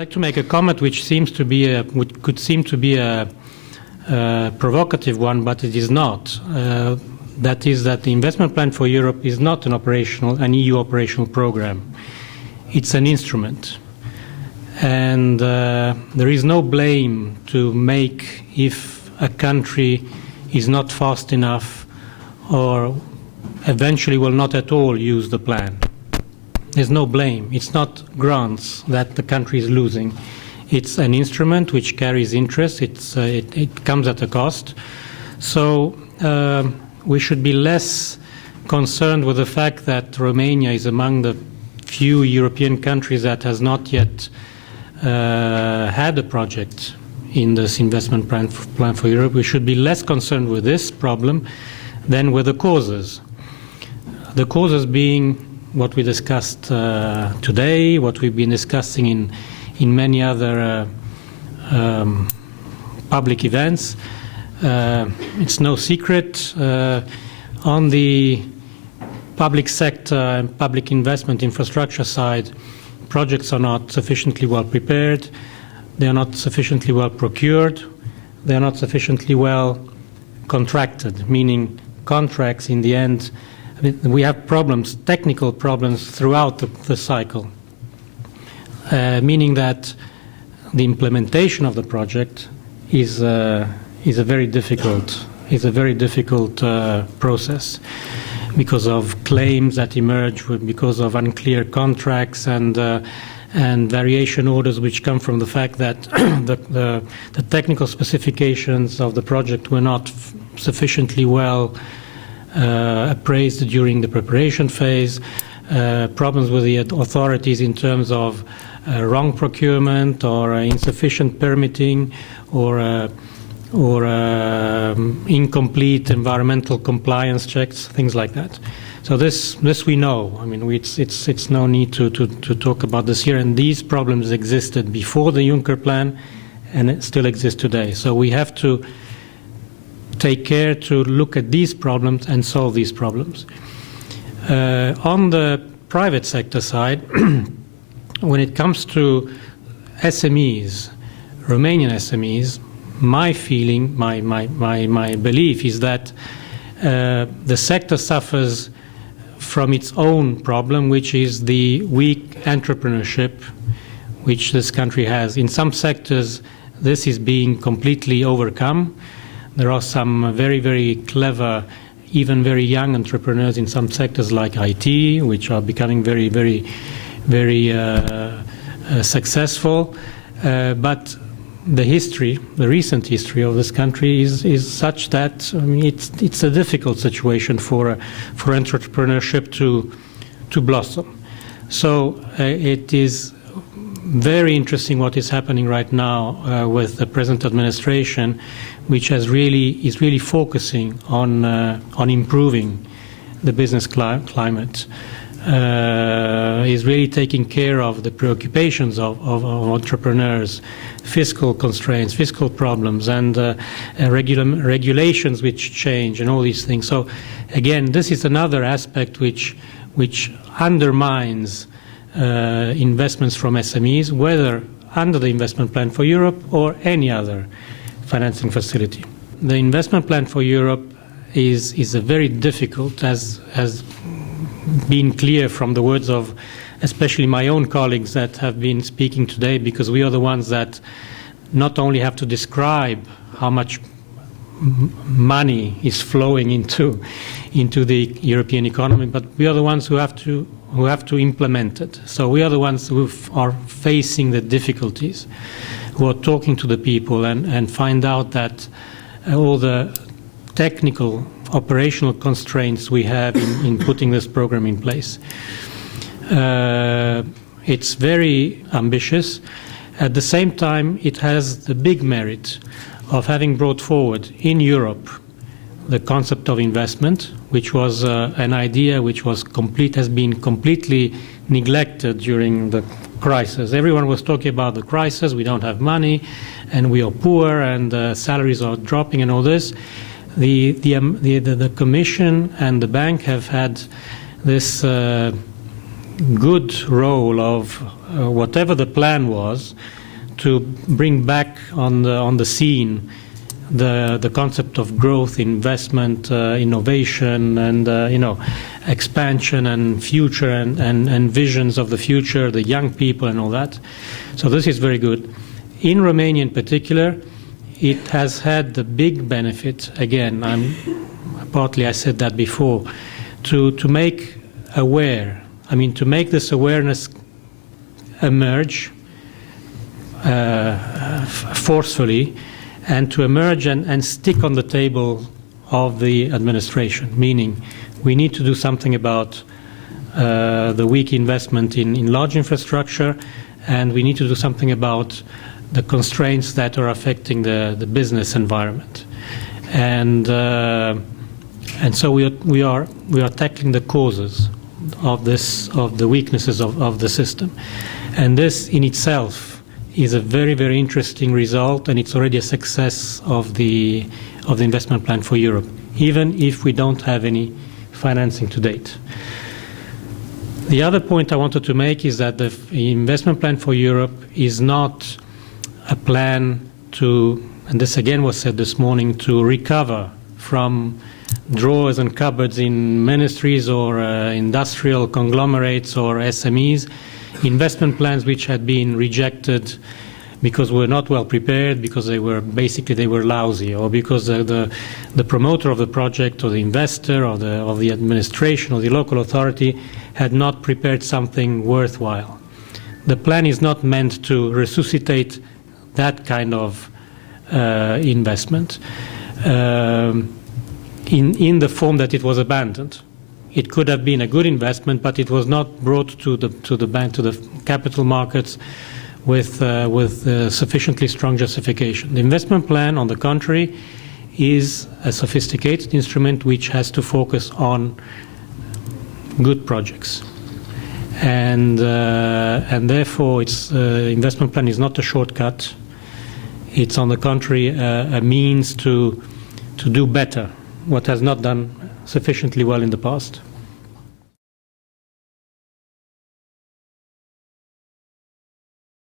like to make a comment which could seem to be a provocative one, but it is not. That is that the Investment Plan for Europe is not an EU operational program. It's an instrument. And there is no blame to make if a country is not fast enough or eventually will not at all use the plan. There's no blame. It's not grants that the country is losing. It's an instrument which carries interest. It comes at a cost. So we should be less concerned with the fact that Romania is among the few European countries that has not yet had a project in this investment plan for Europe. We should be less concerned with this problem than with the causes. The causes being what we discussed today, what we've been discussing in many other public events. It's no secret on the public sector and public investment infrastructure side, projects are not sufficiently well prepared, they are not sufficiently well procured, they are not sufficiently well contracted, meaning contracts in the end. I mean, we have problems, technical problems throughout the cycle, meaning that the implementation of the project is a very difficult process because of claims that emerge, because of unclear contracts and variation orders which come from the fact that the technical specifications of the project were not sufficiently well appraised during the preparation phase, problems with the authorities in terms of wrong procurement or insufficient permitting or incomplete environmental compliance checks, things like that. So this we know. I mean, it's no need to talk about this here. And these problems existed before the Juncker plan, and it still exist today. So we have to take care to look at these problems and solve these problems. On the private sector side, when it comes to SMEs, Romanian SMEs, my feeling, my belief is that the sector suffers from its own problem, which is the weak entrepreneurship which this country has. In some sectors, this is being completely overcome. There are some very, very clever, even very young entrepreneurs in some sectors like IT, which are becoming very, very, very successful. But the recent history of this country is such that, I mean, it's a difficult situation for entrepreneurship to blossom. So it is very interesting what is happening right now with the present administration, which is really focusing on improving the business climate. Is really taking care of the preoccupations of entrepreneurs, fiscal constraints, fiscal problems, and regulations which change, and all these things. So, again, this is another aspect which undermines investments from SMEs, whether under the Investment Plan for Europe or any other financing facility. The Investment Plan for Europe is a very difficult, as been clear from the words of especially my own colleagues that have been speaking today, because we are the ones that not only have to describe how much money is flowing into the European economy, but we are the ones who have to implement it. So we are the ones who are facing the difficulties, who are talking to the people and find out that all the technical operational constraints we have in putting this program in place. It's very ambitious. At the same time, it has the big merit of having brought forward in Europe the concept of investment, which was an idea which has been completely neglected during the crisis. Everyone was talking about the crisis, we don't have money, and we are poor, and salaries are dropping, and all this. The Commission and the bank have had this good role of whatever the plan was to bring back on the scene the concept of growth, investment, innovation, and expansion and future and visions of the future, the young people and all that. So this is very good. In Romania in particular, it has had the big benefit, again, partly I said that before, to make aware, to make this awareness emerge forcefully, and to emerge and stick on the table of the administration, meaning we need to do something about the weak investment in large infrastructure, and we need to do something about the constraints that are affecting the business environment. And so we are tackling the causes of the weaknesses of the system. And this in itself is a very, very interesting result, and it's already a success of the investment plan for Europe, even if we don't have any financing to date. The other point I wanted to make is that the investment plan for Europe is not a plan to, and this again was said this morning, to recover from drawers and cupboards in ministries or industrial conglomerates or SMEs, investment plans which had been rejected because we're not well prepared, because they were lousy, or because the promoter of the project or the investor or the administration or the local authority had not prepared something worthwhile. The plan is not meant to resuscitate that kind of investment in the form that it was abandoned. It could have been a good investment, but it was not brought to the capital markets with sufficiently strong justification. The investment plan, on the contrary, is a sophisticated instrument which has to focus on good projects, and therefore its investment plan is not a shortcut. It's, on the contrary, a means to do better what has not done sufficiently well in the past.